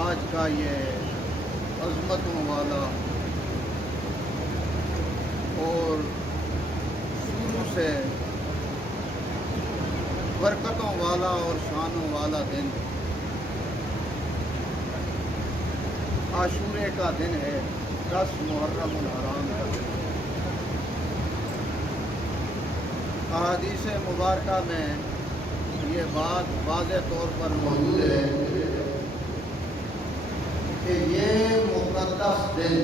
آج کا یہ عظمتوں والا اور شروع سے برکتوں والا اور شانوں والا دن عاشورے کا دن ہے، 10 محرم الحرام کا دن۔ احادیث مبارکہ میں یہ بات واضح طور پر موجود ہے کہ یہ مقدس دن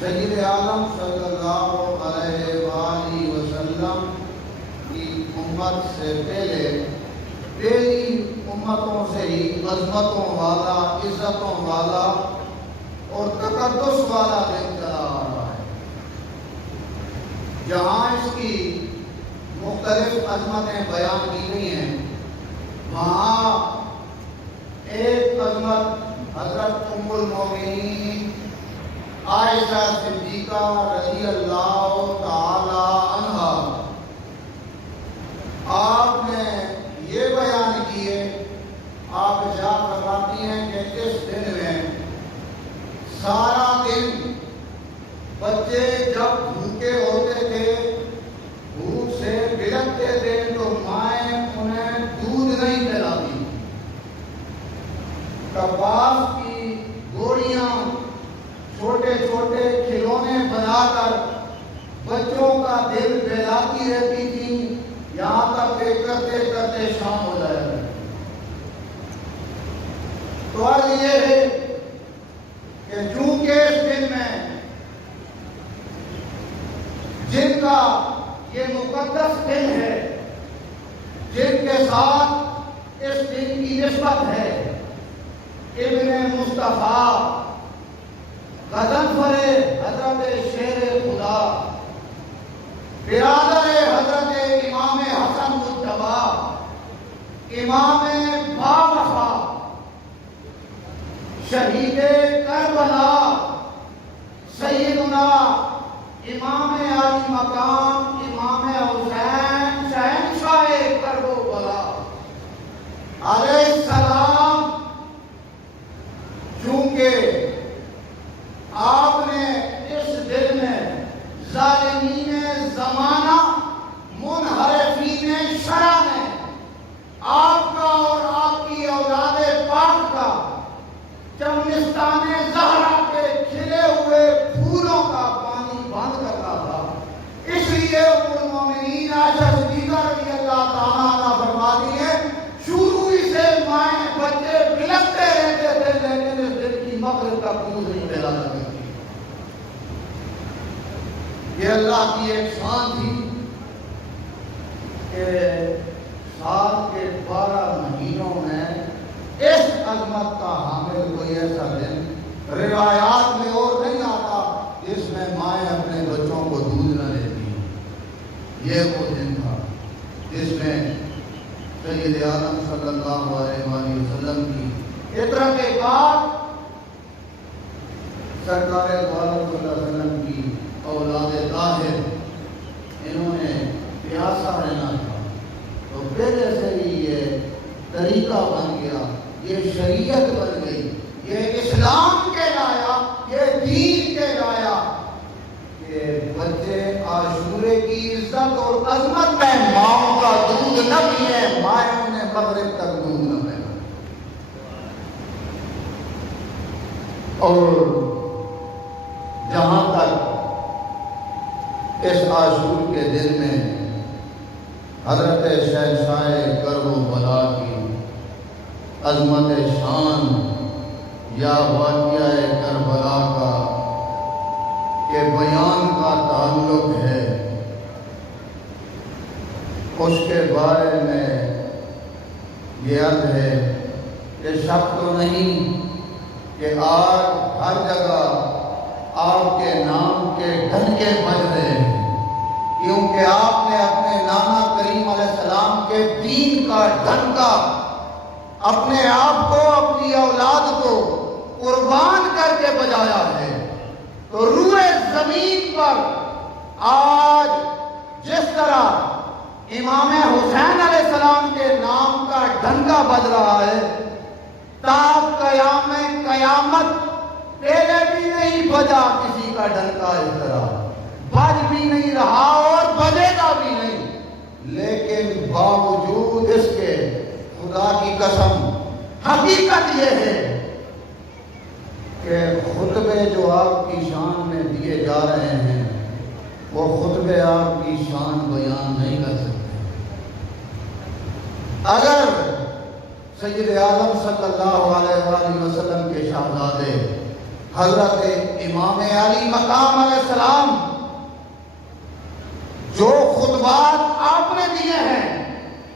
سید عالم صلی اللہ علیہ وآلہ وسلم کی امت سے پہلی امتوں سے ہی عظمتوں والا، عزتوں والا اور تقدس والا دن چلا آ رہا ہے۔ جہاں اس کی مختلف عظمتیں بیان کی گئی ہیں، وہاں ایک عظمت حضرت ام المومنین عائشہ صدیقہ رضی اللہ تعالی عنہا آپ نے یہ بیان کیے، آپ ارشاد فرماتی ہیں کہ اس دن میں سارا دن بچے جب بھوکے ہوتے تھے، بھوک سے بلکتے تھے، تو مائیں انہیں دودھ نہیں پلاتی، کپاس کی گوڑیاں چھوٹے چھوٹے کھلونے بنا کر بچوں کا دل بہلاتی رہتی تھی، یہاں تک کہ کرتے کرتے شام ہو جائے۔ تو عرض یہ ہے کہ چونکہ اس دن میں جن کا یہ مقدس دن ہے، جن کے ساتھ اس دن کی نسبت ہے، ابن مصطفیٰ غضنفر حضرت شیر خدا، برادر حضرت امام حسن مجتبی، امام باوفا، شہید کربلا، سیدنا امام عالی مقام امام حسین شہنشاہ کربلا علیہ السلام، چونکہ آپ نے اس دل میں ظالمین زمانہ منحرفین شرع نے آپ کا اور آپ کی اولاد پاک کا چمنستان زہرا کے کھلے ہوئے پھولوں کا پانی بند کرنا تھا۔ اس لیے ام المومنین عائشہ صدیقہ رضی اللہ تعالیٰ عنہا فرماتی ہے، شروع ہی سے مائیں بچے بلکتے رہتے تھے، لیکن اس دن کی مغرب کا دودھ نہیں پلا سکتی۔ یہ اللہ کی ایک شان تھی کہ سال کے 12 مہینوں میں اس عظمت کا حامل کوئی ایسا دن روایات میں اور نہیں آتا جس میں مائیں اپنے بچوں کو دودھ نہ لیتی۔ یہ وہ دن تھا جس میں سید عالم صلی اللہ علیہ وآلہ وسلم کی عطرت کے بعد سرکار دو عالم صلی اللہ علیہ وسلم کی اولاد طاہر، انہوں نے پیاسا رہنا تھا، تو پہلے سے ہی یہ طریقہ بن گیا، یہ شریعت بن گئی، یہ اسلام کہلایا، یہ دین کہلایا کہ بچے عاشورے کی دیے مائوں نے مغرب تک دودھ نہ پہنا. اور جہاں تک اس عاشور کے دن میں حضرت شہنشاہ کرب و بلا کی عظمت شان یا واقعہ کربلا کا کے بیان کا تعلق ہے، اس کے بارے میں یہ عرض ہے کہ شک تو نہیں کہ آج ہر جگہ آپ کے نام کے ڈنکے بج رہے ہیں، کیونکہ آپ نے اپنے نانا کریم علیہ السلام کے دین کا ڈنکا اپنے آپ کو، اپنی اولاد کو قربان کر کے بجایا ہے. تو روئے زمین پر آج جس طرح امام حسین علیہ السلام کے نام کا ڈنکا بج رہا ہے، تا قیامت پہلے بھی نہیں بجا کسی کا ڈنکا اس طرح، بج بھی نہیں رہا اور بجے گا بھی نہیں. لیکن باوجود اس کے خدا کی قسم حقیقت یہ ہے کہ خطبے جو آپ کی شان میں دیے جا رہے ہیں وہ خطبے آپ کی شان بیان نہیں کر سکتے. اگر سید اعظم صلی اللہ علیہ وآلہ وسلم کے شہزادے حضرت امام علی مقام علیہ السلام جو خطبات آپ نے دیے ہیں،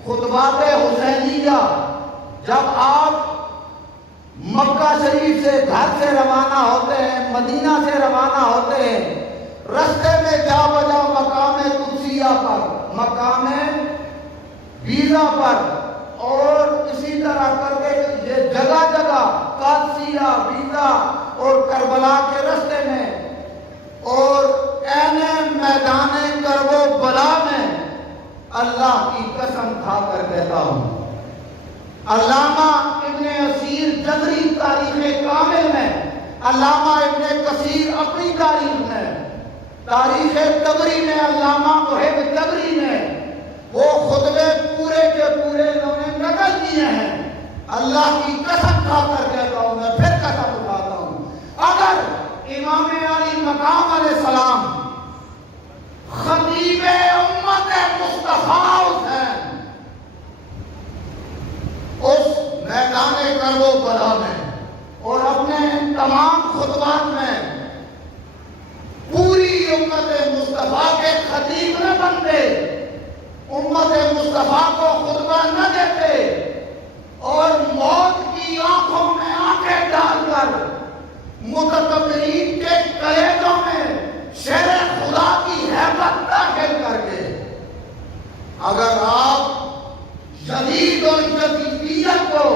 خطبات حسینیہ، جب آپ مکہ شریف سے گھر سے روانہ ہوتے ہیں، مدینہ سے روانہ ہوتے ہیں، رستے میں جا بجا مقام قدسیہ پر، مقام بیضا پر، اور اسی طرح کرتے یہ جگہ جگہ قادسیہ، بیضا اور کربلا کے رستے میں اور عین میدان کرب و بلا میں اللہ کی قسم کھا کر کہتا ہوں، علامہ ابن اسیر جبری تاریخ کامل میں، علامہ ابن کثیر اپنی تاریخ میں، تاریخ تبری میں علامہ محب تبری نے وہ خطبے پورے کے پورے انہوں نے نقل کیے ہیں. اللہ کی قسم کھا کر کہتا ہوں، میں پھر قسم اٹھاتا ہوں، اگر امام علی مقام علیہ السلام خطیب امت مصطفیٰ حسین اس میدان کرب و بلا میں اور اپنے تمام خطبات میں پوری امت مصطفیٰ کے خطیب نہ بنتے، امت مصطفیٰ کو خطبہ نہ دیتے اور موت کی آنکھوں میں آنکھیں ڈال کر متکبرین کے کلیجوں میں شیر خدا کی ہیبت داخل کر کے اگر آپ شدید اور جدیدیت کو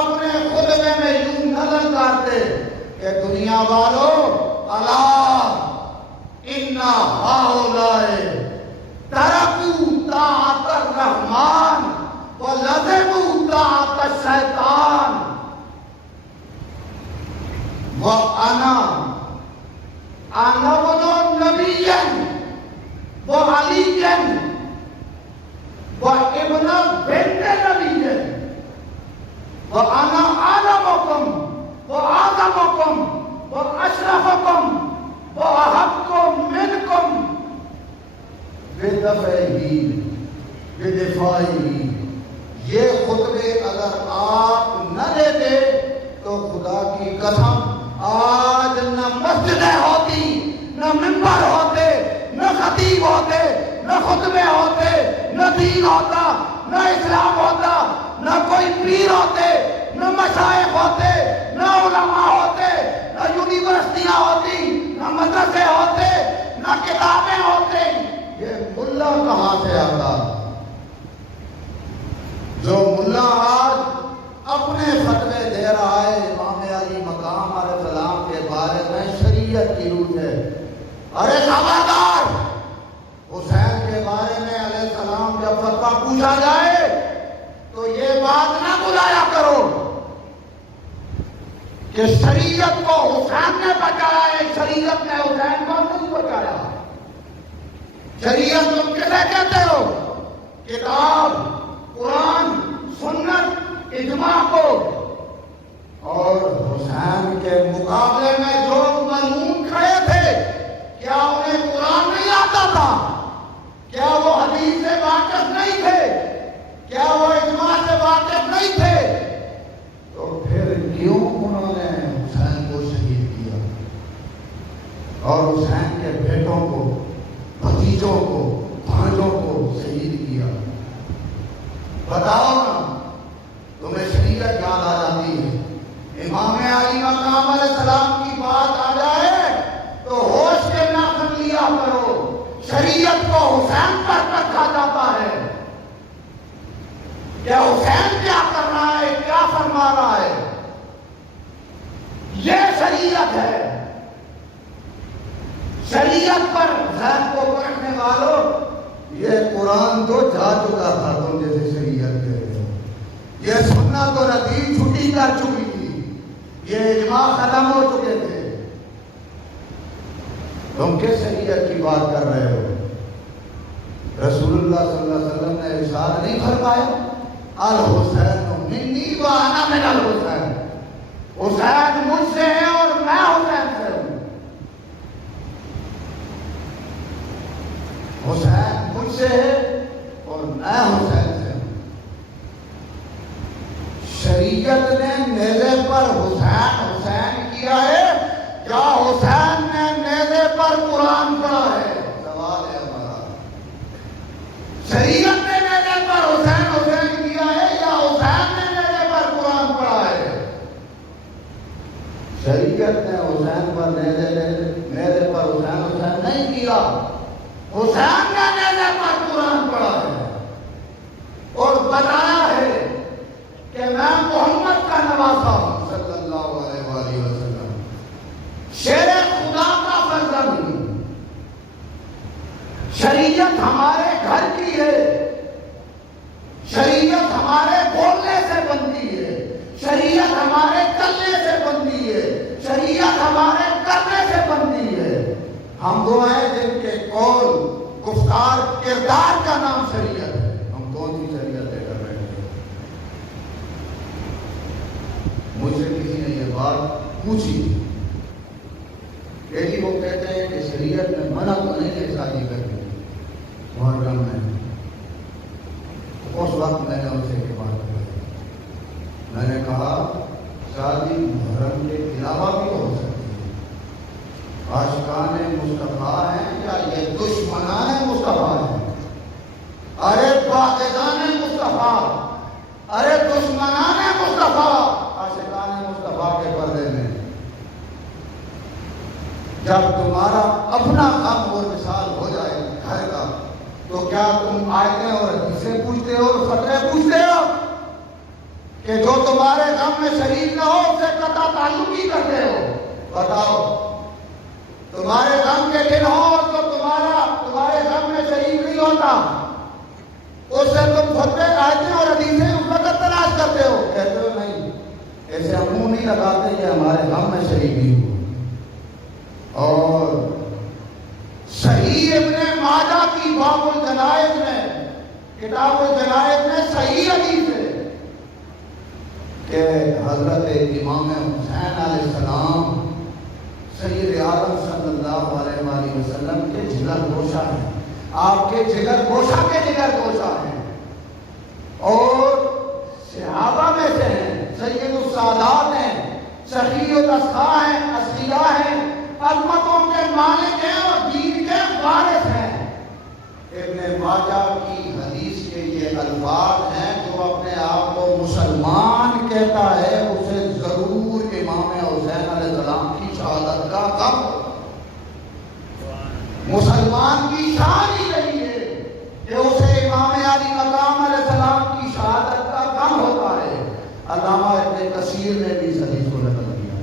اپنے خطبے میں یوں نظر کرتے کہ دنیا والوں الا ان ہؤلاء ترکوا طاعت الرحمن ولزموا طاعت الشیطان وَأَنَا ابْنُ نَبِيٍّ وَعَلِيٍّ وَابْنُ بِنْتِ نَبِيٍّ وَأَنَا أَعْلَمُكُمْ وَأَعْظَمُكُمْ وَأَشْرَفُكُمْ وَأَحَقُّ مِنْكُمْ بدفاعه. یہ خطبے اگر آپ نہ دیتے تو خدا کی قسم آج نہ مسجدیں ہوتی، نہ منبر ہوتے، نہ خطیب ہوتے، نہ خطبے ہوتے، نہ دین ہوتا، نہ اسلام ہوتا، نہ کوئی پیر ہوتے، نہ مشائخ ہوتے، نہ علماء ہوتے، نہ یونیورسٹیاں ہوتی، نہ مدرسے ہوتے، نہ کتابیں ہوتے. یہ ملا کہاں سے آتا جو ملا آج اپنے فتوے دے رہا ہے امام علی مقام علیہ السلام کے بارے میں شریعت کی روح ہے؟ ارے خبردار، حسین کے بارے میں علیہ السلام جب فتویٰ پوچھا جائے تو یہ بات نہ بلایا کرو کہ شریعت کو حسین نے بچایا ہے. شریعت نے حسین کو نہیں بچایا. شریعت تم کسے کہتے ہو؟ کتاب اجماع کو، اور حسین کے مقابلے میں جو ملعون کھڑے تھے، کیا انہیں قرآن نہیں آتا تھا؟ کیا وہ حدیث سے واقف نہیں تھے؟ کیا وہ اجماع سے واقف نہیں تھے؟ تو پھر کیوں انہوں نے حسین کو شہید کیا اور حسین کے بیٹوں کو، بھتیجوں کو، بھانجوں کو شہید کیا؟ بتاؤ نا، تمہیں شریعت یاد آ جاتی ہے، امام علی مقام علیہ السلام کی بات آ جائے تو ہوش کے ناخن لیا کرو۔ شریعت کو حسین پر رکھا جاتا ہے کہ حسین کیا کر رہا ہے، کیا فرما رہا ہے، یہ شریعت ہے۔ شریعت پر حسین کو پرکھنے والوں، یہ قرآن تو جا چکا تھا، تم جیسے شریعت کہتے ہو، یہ سننا تو ردیف چھٹی کر چکی تھی، یہ اجماع ختم ہو چکے تھے، تم کس شریعت کی بات کر رہے ہو؟ رسول اللہ صلی اللہ علیہ وسلم نے ارشاد نہیں فرمایا الحسین منی وانا من الحسین، حسین مجھ سے ہے اور میں حسین سے ہوں، حسین مجھ سے ہے اور میں حسین سے ہوں۔ شریعت نے نیزے پر حسین حسین کیا ہے یا حسین نے نیزے پر قرآن پڑھا ہے؟ سوال ہے ہمارا۔ شریعت نے نیزے پر حسین حسین کیا ہے یا حسین نے نیزے پر قرآن پڑھا ہے؟ شریعت نے حسین پر نیزے پر حسین حسین نہیں کیا، حسین نے نیزے پر قرآن پڑھا ہے اور بتایا ہے کہ میں محمد کا نواسا ہوں صلی اللہ علیہ وآلہ وسلم، شیر خدا کا فرزند ہوں۔ شریعت ہمارے گھر کی ہے، شریعت ہمارے بولنے سے بنتی ہے، شریعت ہمارے چلنے سے بنتی ہے، شریعت ہمارے کرنے سے بنتی ہے۔ ہم وہ ہیں جن کے قول، گفتار، کردار کا نام شریعت ہے۔ ہم کون سی شریعتیں کر رہے ہیں؟ مجھ سے کسی نے یہ بات پوچھی کہ وہ کہتے ہیں کہ شریعت میں منع تو نہیں ہے شادی کرنے محرم میں۔ اس وقت میں نے ان سے یہ بات کہی، میں نے کہا شادی محرم کے علاوہ بھی ہو سکتی ہے، عاشقان مصطفیٰ ہیں یا یہ دشمنان مصطفیٰ ہیں؟ ارے باغبان مصطفیٰ، ارے دشمنان مصطفیٰ عاشقان مصطفیٰ کے پردے میں۔ جب تمہارا اپنا غم و وصال ہو جائے گھر کا تو کیا تم آیتیں اور حدیثیں پوچھتے ہو اور فتوے پوچھتے ہو کہ جو تمہارے غم میں شریک نہ ہو اس سے قطع تعلق ہی کرتے ہو؟ بتاؤ، تمہارے غم کے دن ہو اور جو تمہارے غم میں شریک نہیں ہوتا اس سے تم فتوے، آیتیں اور حدیثیں اس وقت تلاش کرتے ہو؟ کہتے ہو نہیں، ایسے ہم منہ نہیں لگاتے کہ ہمارے غم میں شریک نہیں ہو۔ اور صحیح ابن ماجہ کی باب الجنائز میں، کتاب الجنائز میں صحیح حدیث ہے کہ حضرت امام حسین علیہ السلام سید عالم صلی اللہ علیہ وآلہ وسلم کے جگر گوشہ ہیں، آپ کے جگر گوشہ کے جگر گوشہ ہیں، اور صحابہ میں سے ہیں، سید السادات ہیں، سخی الاسخاء ہیں، اسخیاء ہیں، عظمتوں کے مالک ہیں اور دین کے وارث ہیں۔ ابن ماجہ کی حدیث کے یہ الفاظ ہیں، جو اپنے آپ کو مسلمان کہتا ہے اسے ضرور امام حسین علیہ السلام کی شہادت کا غم ہوتا ہے۔ مسلمان کی شان ہی نہیں ہے کہ اسے امام علی مقام علیہ السلام کی شہادت کا غم ہوتا ہے۔ علامہ ابن کثیر نے بھی اس حدیث کو نقل کیا،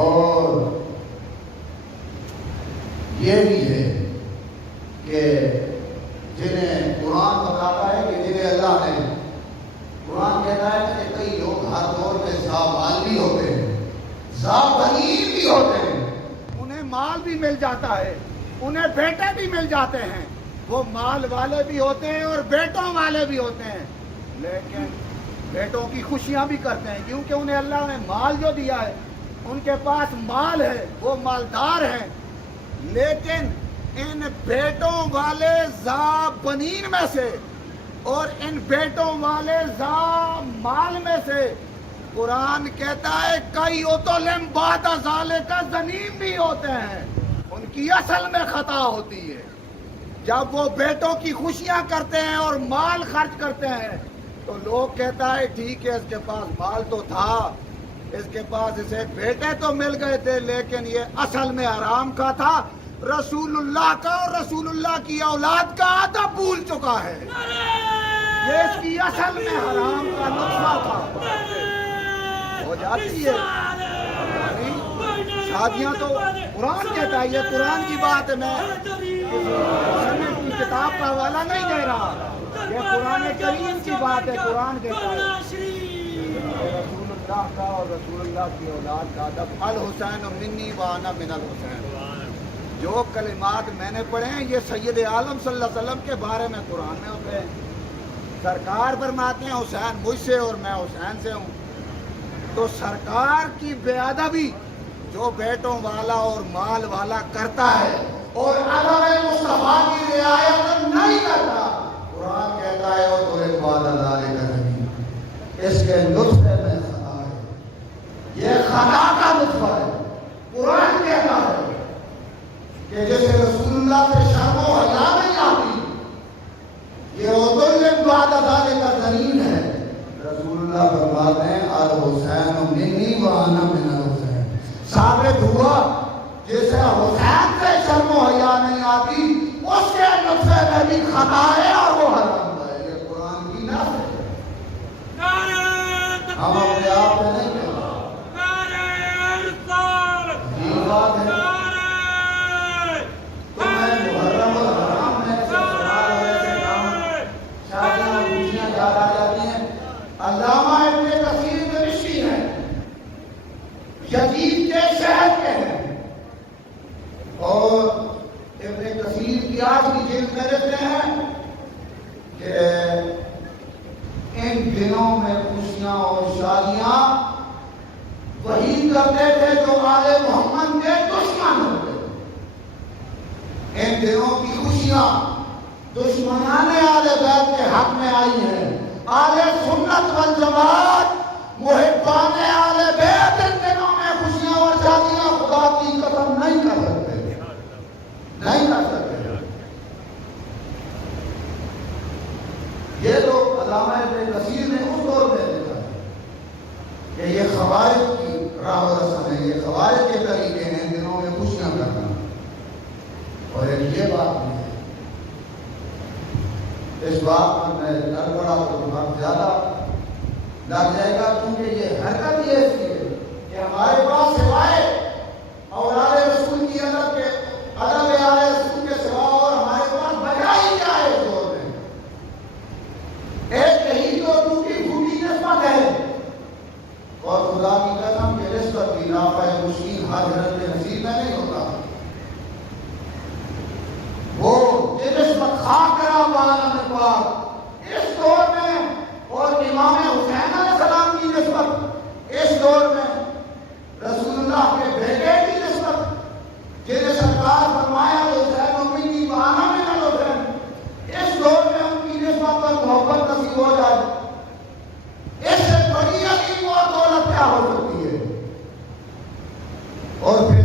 اور یہ بھی ہے کہ جنہیں قرآن بتاتا ہے کہ جنہیں اللہ نے، قرآن کہتا ہے کہ کئی لوگ ہر دور میں زابان بھی ہوتے ہیں، زابنین بھی ہوتے ہیں، انہیں مال بھی مل جاتا ہے، انہیں بیٹے بھی مل جاتے ہیں، وہ مال والے بھی ہوتے ہیں اور بیٹوں والے بھی ہوتے ہیں، لیکن بیٹوں کی خوشیاں بھی کرتے ہیں کیونکہ انہیں اللہ نے مال جو دیا ہے، ان کے پاس مال ہے، وہ مالدار ہیں، لیکن ان بیٹوں والے ذا بنین میں سے اور ان بیٹوں والے ذا مال میں سے قرآن کہتا ہے کئی اتولم بعد ذالک ذنیم بھی ہوتے ہیں، ان کی اصل میں خطا ہوتی ہے۔ جب وہ بیٹوں کی خوشیاں کرتے ہیں اور مال خرچ کرتے ہیں تو لوگ کہتا ہے ٹھیک ہے اس کے پاس مال تو تھا، اس کے پاس اسے بیٹے تو مل گئے تھے، لیکن یہ اصل میں حرام کا تھا، رسول اللہ کا اور رسول اللہ کی اولاد کا آدھا بھول چکا ہے، یہ اس کی اصل میں حرام کا نسخہ تھا۔ ہو جاتی ہے شادیاں تو قرآن کہتا ہے، یہ قرآن کی بات ہے، میں کی کتاب کا حوالہ نہیں دے رہا، یہ قرآن کریم کی بات ہے۔ قرآن کہتا ہے رسول اللہ کا اور رسول اللہ کی اولاد کا ادب، الحسین منی وانا من الحسین۔ جو کلمات میں نے پڑھے ہیں یہ سید عالم صلی اللہ علیہ وسلم کے بارے میں قرآن میں ہوتے ہیں۔ سرکار فرماتے ہیں حسین مجھ سے اور میں حسین سے ہوں، تو سرکار کی بے ادبی جو بیٹوں والا اور مال والا کرتا ہے اور ادب مصطفیٰ کی رعایت نہیں کرتا، قرآن کہتا ہے وہ تو ایک بعد ذالک ذنیم، اس کے نطفے میں خطا ہے، یہ خطا کا نطفہ ہے۔ قرآن کہتا ہے کہ جیسے رسول اللہ سے شرم و حیا نہیں آتی، یہ عدل بعد ذالک ذنیم ہے۔ رسول اللہ فرماتے ہیں الحسین منی وانا من الحسین، ثابت ہوا جیسے حسین سے شرم و حیا نہیں آتی اس کے نطفے میں بھی خطا ہے اور وہ حرام ہے۔ یہ قرآن کی نص ہے، ہم اپنے آپ میں نہیں کہتے، یہ بات ہے۔ تو میں محرم الحرام میں سے سوال ہو رہے تھے کام شادیاں خوشیاں یاد آ جاتی ہیں۔ علامہ ابن کثیر دمشقی ہیں، یزید کے شہر کے ہیں، اور ابن کثیر کی آج کی جلد میں لکھتے ہیں کہ ان دنوں میں خوشیاں اور شادیاں وہی کرتے تھے جو آل محمد کے دشمن ہوتے، ان دنوں کی خوشیاں دشمنان آل بیت کے حق میں آئی ہیں۔ آل سنت والجماعت محبان آل بیت ان دنوں میں خوشیاں اور شادیاں خدا کی قسم نہیں کر سکتے، نہیں کر سکتے۔ یہ تو علامہ ابن کثیر نے اس دور میں لکھا ہے کہ یہ خوارج کی راہ و رسم ہے، یہ خوارج کے طریقے ہیں ان دنوں میں خوشیاں کرنا، اور ایک یہ بات نہیں ہے۔ اس بات پر میں ڈر پڑا تو بہت زیادہ لگ جائے گا، کیونکہ یہ حرکت یہ ایسی ہے کہ ہمارے پاس سوائے اولاد رسول کی ادب کے ادب آل رسول کے سوا اور ہمارے پاس بجا ہی کیا ہے اس دور میں؟ ایک یہی تو ٹوٹی پھوٹی نسبت ہے، اور خدا کی قسم کے نسبت بھی نافع مشکین ہر حضرت کے نصیب میں نہیں ہوتا۔ وہ یہ نسبت خاکرہ عالم پاک اس دور میں، اور امام حسین علیہ السلام کی نسبت اس دور میں، رسول اللہ کے بیٹے کی نسبت جنہیں سرکار فرمایا حسین منی وانا من الحسین، اس دور میں ان کی نسبت پر محبت نصیب ہو جائے، اس سے بڑی عظیم اور دولت کیا ہو سکتی ہے؟ اور پھر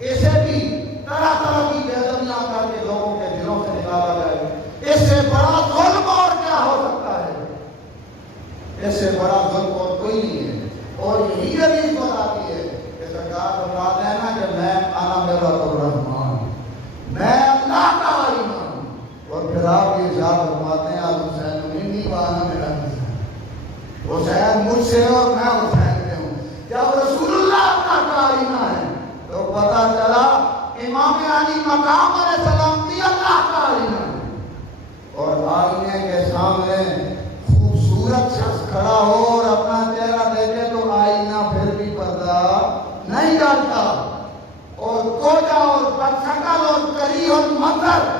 اسے بھی طرح طرح کی بے ادبیاں کر کے لوگوں کے دلوں سے نکالا جائے، اس سے بڑا ظلم اور کیا ہو سکتا ہے؟ اس سے بڑا ظلم اور کوئی نہیں ہے۔ اور یہی حدیث بتاتی ہے کہ سرکار فرماتے ہیں نا کہ میں انا ملت الرحمن، میں اللہ کا ایمان ہوں، اور پھر آپ یہ ارشاد فرماتے ہیں الحسین منی وانا من الحسین، حسین مجھ سے اور میں حسین میں ہوں۔ جب رسول اللہ اللہ کا آئینہ ہے تو پتہ چلا امام علی مقام علیہ السلام بھی اللہ کا آئینہ ہے، اور آئینے کے سامنے خوبصورت شخص کھڑا ہو اور اپنا چہرہ دیکھے تو آئینہ پھر بھی پردہ نہیں ڈالتا، اور کوجا اور بدشکل اور کریہ اور منظر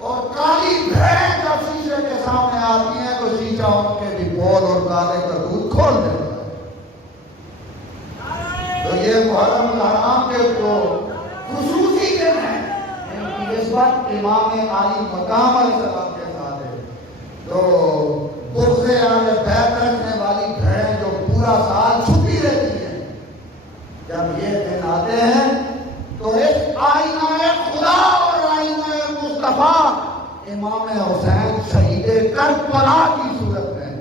اور کالی بھیڑ جب شیشے کے سامنے آتی ہیں تو شیشہ ان کے بھی سفید اور کالے کا دودھ کھول دیتا ہے۔ تو یہ محرم الحرام کے تو خصوصی دن ہے، ان کی نسبت امام علی مقام علیہ السلام کے ساتھ ہے۔ تو بغض اہل بیت رکھنے والی بھیڑیں جو پورا سال چھپی رہتی ہیں، جب یہ دن آتے ہیں تو اس آئینہ خدا اور آئینہ مصطفیٰ امام حسین شہید کربلا کی صورت میں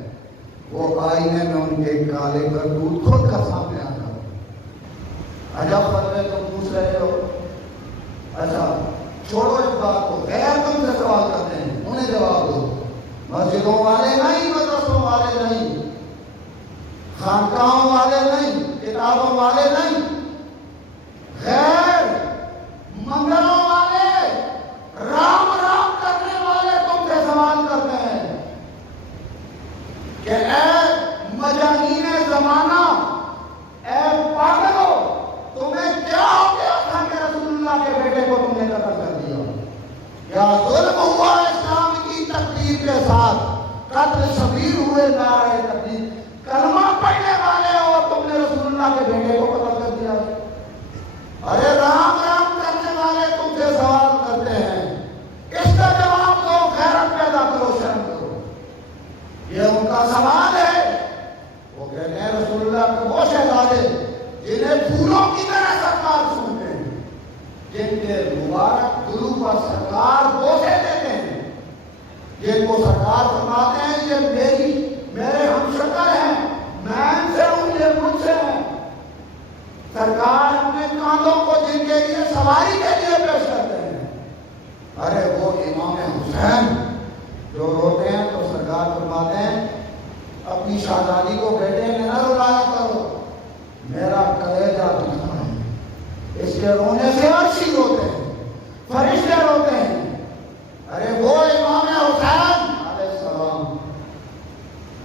وہ آئینے میں ان کے کالے کا دودھ خود کا سامنے آتا ہے۔ عجب فتوے تم پوچھ رہے ہو، اچھا چھوڑو اس بات کو، غیر تم سے سوال کرتے ہیں، انہیں جواب دو۔ مسجدوں والے نہیں، مدرسوں والے نہیں، خانقاہوں والے نہیں، کتابوں والے نہیں، غیر مندروں والے، رام رام کرنے والے تم سے سوال کرتے ہیں کہ اے مجانین زمانہ، اے پاگلو، تمہیں کیا ہو گیا تھا کہ رسول اللہ کے بیٹے کو تم نے قتل کر دیا؟ کیا ظلم ہوا اسلام کی تقدیر کے ساتھ؟ قتل شبیر ہوئے نعرہ تقدیر، کلمہ پڑھنے والے اور تم نے رسول اللہ کے بیٹے کو قتل کر دیا۔ ارے رام رام کرنے والے تم سے سوال کرتے ہیں، اس کا جواب دو، غیرت پیدا کرو، شرم کرو۔ یہ ان کا سوال ہے۔ وہ کہتے ہیں رسول اللہ کے وہ شہزادے جنہیں پھولوں کی طرح سرکار سنتے ہیں، جن کے مبارک گرو پر سرکار بوسے دیتے ہیں، جن کو سرکار فرماتے ہیں یہ میرے ہم شکل ہیں، میں ان سے ہوں، یہ مجھ سے ہیں۔ سرکار اپنے کاندھوں کو جن کے لیے سواری کے لیے پیش کرتے ہیں، ارے وہ امام حسین جو روتے ہیں تو سرکار فرماتے ہیں اپنی شہزادی کو بیٹے میں نہ رلایا کرو، میرا کلیجہ دکھتا ہے، اس کے رونے سے عرشی روتے ہیں، فرشتے روتے ہیں۔ ارے وہ امام حسین علیہ السلام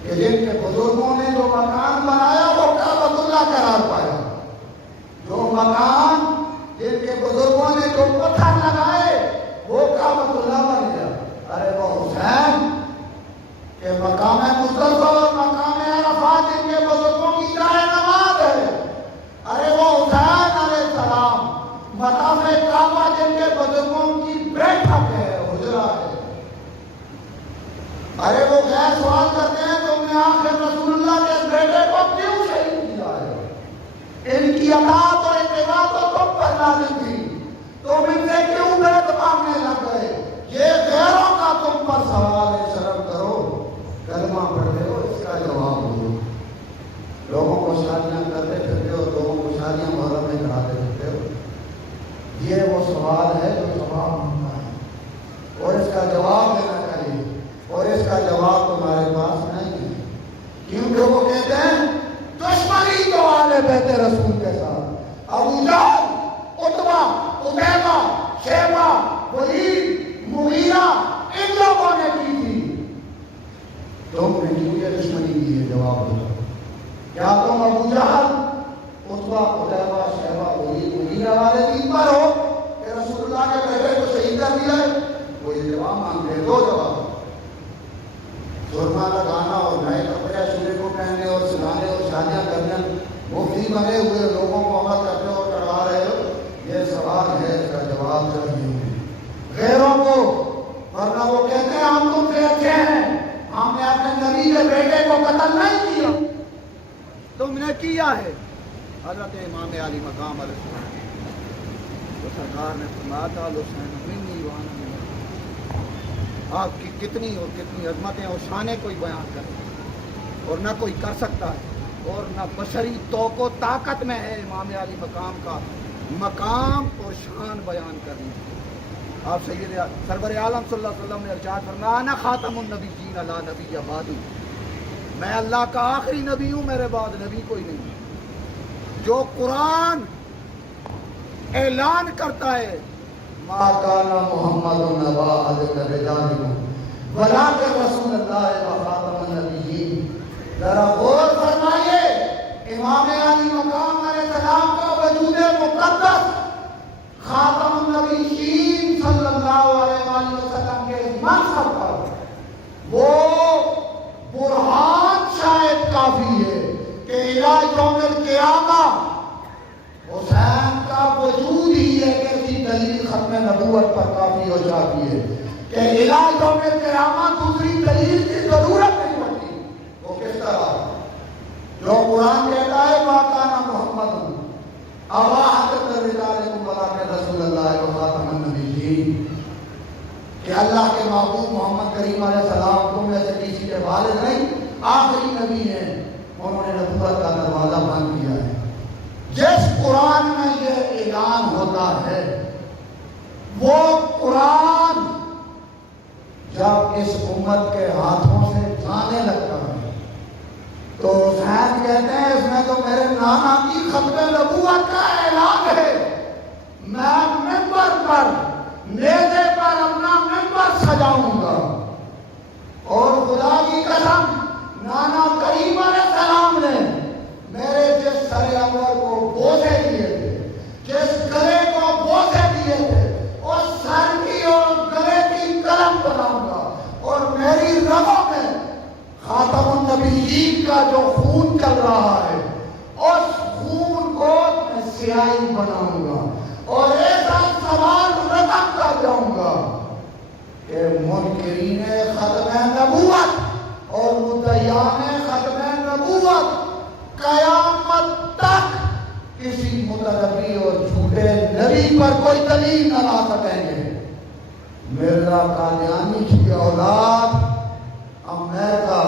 کہ جن کے بزرگوں نے جو مکان بنایا وہ کعبۃ اللہ قرار پایا، جو مکان جن کے بزرگوں نے جو پتھر لگائے وہ کعبۃ اللہ بن گیا۔ ارے وہ حسین کہ مقام مزدلفہ اور مقام عرفات جن کے بزرگوں کی جائے نماز ہے، ارے وہ حسین علیہ السلام مطاف کعبہ جن کے بزرگوں کی بیٹھک ہے، حجرہ ہے۔ ارے وہ غیر سوال کرتے ہیں تم نے آخر رسول اللہ کے بیٹے کو کیوں شہید کیا ہے؟ ان کی اطاعت اور اتباع تو تم پر لازم تھی، تم ان سے کیوں بیعت مانگنے لگ گئے؟ یہ غیروں کا تم پر سوال ہے، شرم کرو، کلمہ پڑھتے ہو، اس کا جواب دو۔ لوگوں کو شادیاں کرتے پھرتے ہو، لوگوں کو شادیاں محرم میں کراتے پھرتے ہو، یہ وہ سوال ہے جو جواب مانگتا ہے، اور اس کا جواب دینا چاہیے، اور اس کا جواب تمہارے پاس نہیں ہے، کیونکہ وہ کہتے ہیں دشمنی تو آلے بیت رسول کے ساتھ، ابو جہل، عتبہ، عتیبہ، شیبہ، ولید، مغیرہ، ان لوگوں نے کی تھی، تم نے کیوں یہ دشمنی کی ہے؟ جواب دو۔ کیا تم ابو جہل، عتبہ، عتیبہ، شیبہ، ولید، مغیرہ والے دین پر ہو کہ رسول اللہ کے بیٹے کو شہید کر دیا ہے؟ وہ یہ جواب مانگتے ہیں، دو جواب۔ سرما لگانا اور نئے کپڑے سورے کو پہننے اور سلانے اور شادیاں کرنے، مفتی بنے ہوئے لوگوں کو عمل کرتے اور کروا رہے ہو، یہ سوال ہے، اس کا جواب چاہیے غیروں کو، ورنہ وہ کہتے ہیں ہم تم سے اچھے ہیں، ہم نے اپنے نبی کے بیٹے کو قتل نہیں کیا، تم نے کیا ہے۔ حضرت امام علی مقام علیہ السلام تو سرکار نے فرمایا تھا حسین منی وانا منہ، آپ کی کتنی اور کتنی عظمتیں اور شانیں کوئی بیان کرے اور نہ کوئی کر سکتا ہے، اور نہ بشری توق و طاقت میں ہے امام علی مقام کا مقام اور شان بیان کرنی۔ آپ سید سرور عالم صلی اللہ علیہ وسلم نے ارشاد فرمایا انا خاتم النبیین لا نبی بعدی، میں اللہ کا آخری نبی ہوں، میرے بعد نبی کوئی نہیں۔ جو قرآن اعلان کرتا ہے ما کان محمد نبا احد من رجالکم ولکن رسول اللہ و خاتم النبیین، ذرا غور فرمائیے، امام علی مقام علیہ السلام کا وجود مقدس خاتم النبیین صلی اللہ علیہ وآلہ وسلم کے منصب پر وہ برہان حسین کا وجود ہی ہے کہ ایسی دلیل ختم نبوت پر کافی ہو جاتی ہے کہ علاج میں قیامت دوسری دلیل کی ضرورت نہیں پڑتی. وہ کس طرح؟ جو قرآن کہتا ہے مَا محمد ابا حضرت رجالکم ولکن رسول اللہ و خاتم النبیین، کہ اللہ کے محبوب محمد کریم علیہ السلام تم میں سے کسی کے والد نہیں، آخری نبی ہیں، انہوں نے نبوت کا دروازہ بند کیا ہے. جس قرآن میں یہ اعلان ہوتا ہے وہ قرآن جب اس امت کے ہاتھوں سے جانے لگتا ہے تو حسین کہتے ہیں اس میں تو میرے نانا کی ختم نبوت کا اعلان ہے. میں ممبر پر نیزے پر اپنا ممبر سجاؤں گا اور خدا کی قسم نانا کریم علیہ السلام نے میرے جس سر انور کو بوسے دیے تھے، جس گلے کو بوسے دیے تھے، اس سر کی اور گلے کی قلم بناؤں گا اور میری رگوں میں خاتم النبیین کا جو خون چل رہا ہے اس خون کو میں سیاہی بناؤں گا اور ایسا سوال رقم کر جاؤں گا کہ منکرین ختم نبوت اور مدعیان ختم نبوت قیامت تک کسی متنبی اور جھوٹے نبی پر کوئی دلیل نہ لا سکیں گے. مرزا قادیانی کی اولاد امریکہ،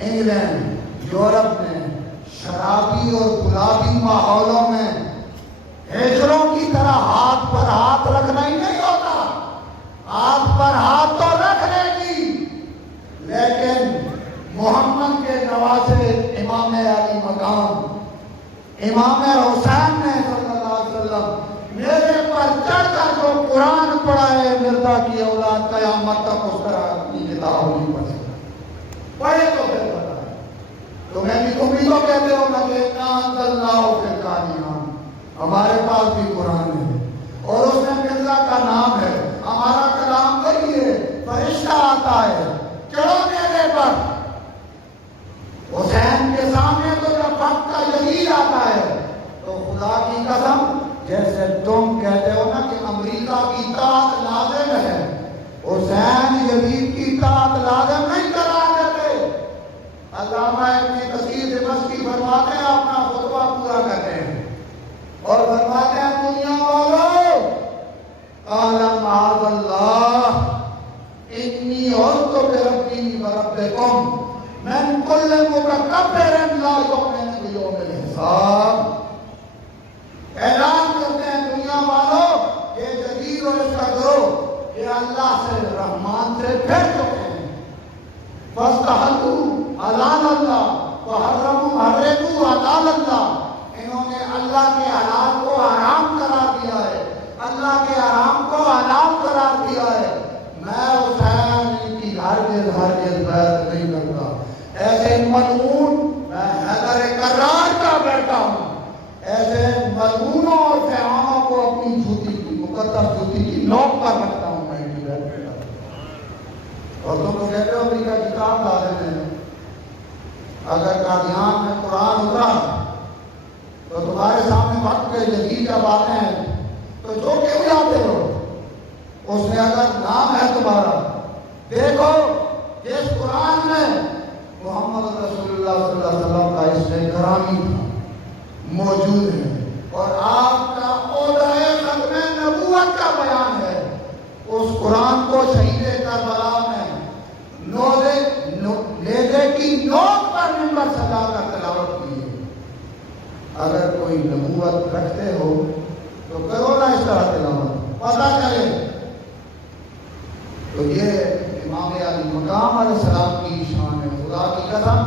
انگلینڈ، یورپ میں شرابی اور گلابی ماحولوں میں ہجروں کی طرح ہاتھ پر ہاتھ رکھنا ہی نہیں ہوتا. ہاتھ پر ہاتھ تو رکھ لے گی لیکن محمد کے نواسے امام علی مقام امام حسین نے صلی اللہ علیہ وسلم میرے پر چڑھ کر جو قرآن پڑھا ہے مرزا کی اولاد قیامت تک اس طرح اپنی کتاب نہیں پڑھ سکتا. پڑھے تو پھر پتا ہے. تو میں بھی تم بھی تو کہتے ہو نا کہ اللہ کے قادیان، ہمارے پاس بھی قرآن ہے اور اس میں مرزا کا نام ہے، ہمارا کلام وہی ہے. فرشتہ آتا ہے چڑھو میرے پر. حسین کے سامنے تو جب وقت کا یزید آتا ہے تو خدا کی قسم جیسے تم کہتے ہو نا کہ امریکہ کی اطاعت لازم ہے، حسین یزید کی اطاعت لازم نہیں کرا دیتے. علامہ ابن کثیر دمشقی فرماتے ہیں، اپنا خطبہ پورا کرتے ہیں اور فرماتے ہیں دنیا والوں قال معاذ اللہ انی عذت بربی وربکم من کل متکبر لا یؤمن بیوم الحساب. اعلان کرتے ہیں دنیا والوں یہ جدید اور اس کا گروہ یہ اللہ سے رحمان سے پھر چکے ہیں. فاستحلوا حلال اللہ وحرموا حلال اللہ. انہوں نے اللہ کے حلال کو حرام قرار دیا ہے، اللہ کے حرام کو حلال قرار دیا ہے. میں حسین ان کی ہرگز بیعت نہیں کرتا. ایسے ملعون میں حیدر کرار کا بیٹا ہوں. ایسے ملعونوں اور فرعونوں کو اپنی جوتی کی مقدس جوتی کی نوک پر رکھتا ہوں. میں ان کی بیعت کرتا ہوں. اور تم تو کہتے ہو امریکہ کی کتاب لازم ہے. اگر قادیان میں قرآن اترا تو تمہارے سامنے وقت کے جدید جب آتے ہیں تو جو کیوں جاتے ہو؟ اس میں اگر نام ہے تمہارا دیکھو جس قرآن میں محمد رسول اللہ صلی اللہ علیہ وسلم کا اس میں کرامی موجود ہے اور آپ کا عہدہ ختم نبوت کا بیان ہے. اس قرآن کو شہید کربلا میں نیزے کی نوک پر ممبر سجا کر تلاوت کی ہے. اگر کوئی نبوت رکھتے ہو تو کرو نا اس طرح تلاوت، پتہ چلے. تو یہ امام علی مقام علیہ السلام کی شان ہے. خدا کی قسم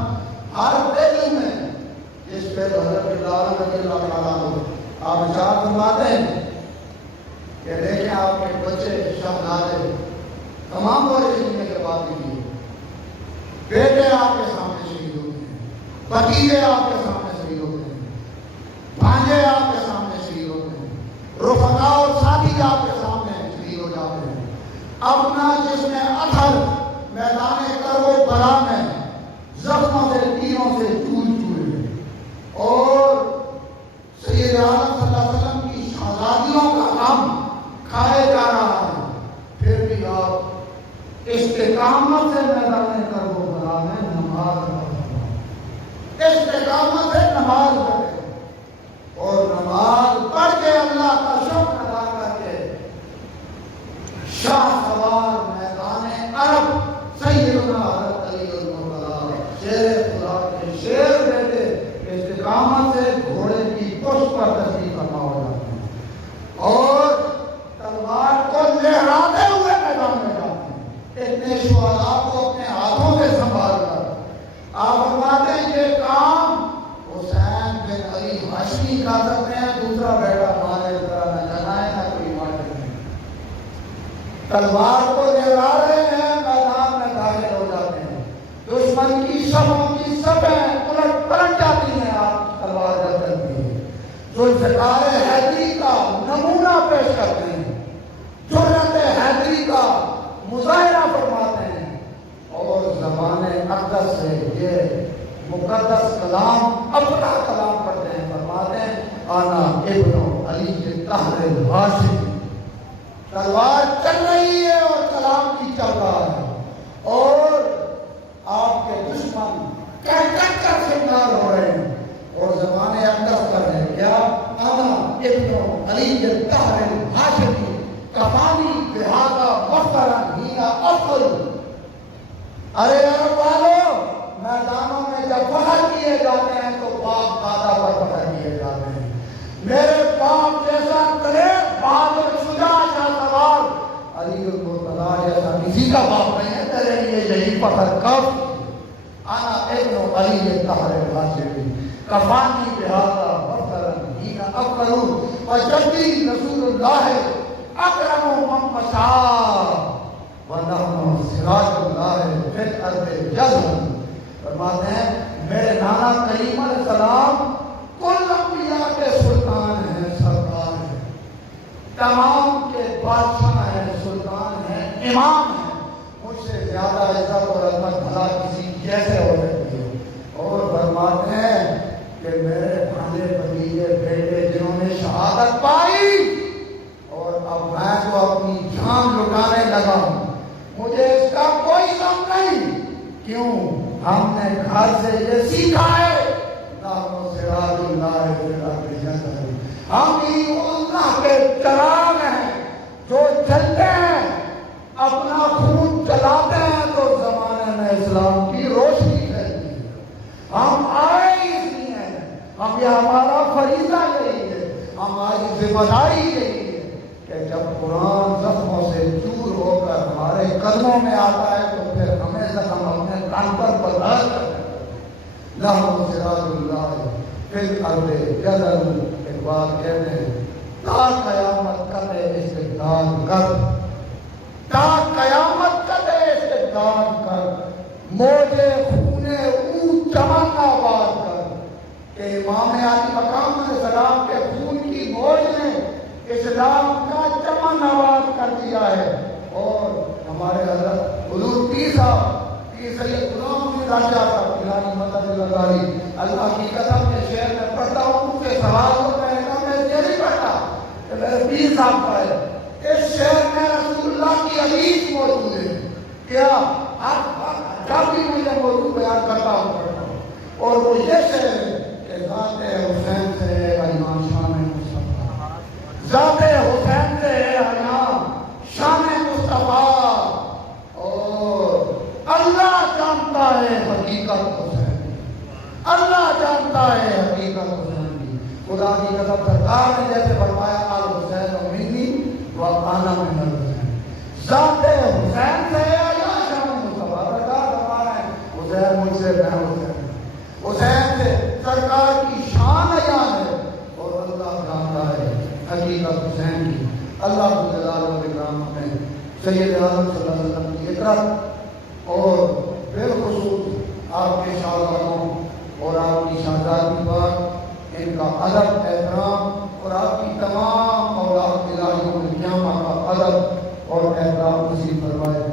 ہر دل میں جس پہ حضرت بلال رضی اللہ تعالیٰ عنہ آپ ارشاد فرماتے ہیں کہ دیکھیں آپ کے بچے شہزادے تمام ورثے ہونے کے بعد بھی بیٹے آپ کے سامنے شہید ہوتے ہیں، بھتیجے آپ کے سامنے شہید ہوتے ہیں، بھانجے آپ کے سامنے شہید ہوتے ہیں، رفقا اور ساتھی آپ کے سامنے شہید ہو جاتے ہیں. اپنا جس میں اتھر میدان کرب و بلا میں زخموں سے تیروں سے چور چور ہے اور سید عالم صلی اللہ استقامت سے میدان کرب و بلا میں نماز پڑھنا، استقامت سے نماز پڑھے اور نماز پڑھ کے اللہ کا شکر ادا کر کے شاہ سوار میدان عرب سیدنا حضرت علی المرتضیٰ شیر خدا کے شیر بیٹے استقامت سے گھوڑے کی پشت پر تشریف فرما ہو جاتے ہیں اور تلوار کو لہراتے ہوئے میدان میں جاتے ہیں، اتنے شہداء کو اپنے ہاتھوں سے سنبھال کر آپ فرماتے ہیں یہ کام حسین بن علی ہاشمی کا سکتے ہیں، دوسرا بیٹا ہمارے طرح نہ جنائے نہ کوئی مارے نہیں، تلوار کو لہرا رہے ہیں، میدان میں داخل ہو جاتے ہیں، دشمن کی شبوں کی صفیں الٹ پلٹ جاتی ہیں، آپ تلوار جب چلتی ہے، ذوالفقار حیدری کا نمونہ پیش کرتے ہیں، جرأت حیدری کا مظاہرہ فرماتے ہیں اور زبان اقدس سے یہ مقدس کلام اپنا کلام پڑھتے ہیں، فرماتے ہیں آنا ابن علی طاہر الہاشمی، تلوار چل رہی ہے اور کلام کی چل رہا ہے اور آپ کے دشمن کہہ کر سنگار ہو رہے ہیں اور زبان اقدس کر رہے ہیں، کیا آنا ابن علی طاہر الہاشمی کفانی بہذا مفخرا ہینا افضل۔ ارے عرب والو، میدانوں میں جب فخر کیے جاتے ہیں تو باپ دادا پر فخر کیے جاتے ہیں، میرے باپ جیسا دلیر بہادر شجاع شاہ سوار علی المرتضیٰ جیسا کسی کا باپ نہیں ہے، تیرے لیے یہی فخر کب انا ابن علی طاہر الہاشمی کفانی بہذا مفخرا ہینا افضل وجدی رسول اللہ اکرم من مشاء ونحن سراج اللہ فی الارض جزم۔ فرماتے ہیں میرے نانا کریم علیہ السلام کل انبیاء کے سلطان ہیں، سردار ہیں، تمام کے بادشاہ ہیں، سلطان ہیں، امام ہیں، مجھ سے زیادہ عزت اور عظمت بھلا کسی جیسے ہو سکتی ہے۔ اور فرماتے ہیں کہ میرے بھانجے بھتیجے بیٹے جنہوں نے شہادت پائی اور اب میں تو اپنی جان لٹانے لگا ہوں، مجھے اس کا کوئی غم نہیں، کیوں ہم نے گھر سے یہ سیکھا ہے سراج اللہ ہم ہی اللہ کے چراغ ہیں جو جلتے ہیں، اپنا خون جلاتے ہیں تو زمانے میں اسلام کی روشنی پھیلتی ہے، ہم آئے اس لیے ہیں، ہم یہ ہمارا فریضہ یہی ہے، ہماری ذمہ داری یہی ہے کہ جب قرآن زخموں سے چور ہو کر ہمارے قدموں میں آتا ہے تو پھر ہمیں زخم اپنے کان پر برداشت کرنا ہے۔ لہو سراج اللہ فی الارض جزل، اقبال کہتے ہیں تا قیامت کدے استقداد کر، تا قیامت کدے استقداد کر، موجے خونے او چمن آباد کر، کہ امام علی مقام علیہ السلام کے خون کی موج نے اسلام کا چمن آباد کر دیا ہے۔ اور ہمارے حضرت حضور پیر صاحب پیر سید غلام حمید شاہ صاحب الہی مدد لگاری اللہ کی قسم کے شعر میں پڑھتا ہوں، ان سے سوال ہو میں نے کہا میں یہ نہیں پڑھتا کہ میرے پیر صاحب پڑھے، اس شعر میں رسول اللہ کی حدیث موجود ہے، کیا جب بھی میں یہ موضوع بیان کرتا ہوں پڑھتا ہوں، اور وہ یہ شعر ہے کہ ذات حسین سے امام شان مصطفیٰ، ذات حسین سے امام شان مصطفیٰ، اور اللہ جانتا ہے حقیقت حسین، اللہ جانتا ہے حقیقت حسین کی، خدا کی قسم سرکار نے جیسے فرمایا آل حسین و منی و انا من الحسین، ذات حسین سے یا شان مصطفیٰ، سرکار فرما رہے ہیں حسین مجھ سے میں حسین، حسین سے سرکار کی شان عیان ہے اور اللہ جانتا ہے حقیقت حسین کی۔ اللہ جلال و اکرام میں سید اعظم صلی اللہ علیہ وسلم کی اطرت اور بالخصوص آپ کے شاہزادوں اور آپ کی شہزادی پر ان کا ادب احترام اور آپ کی تمام اولاد الہیوں میں قیامت کا ادب اور احترام نصیب فرمائے۔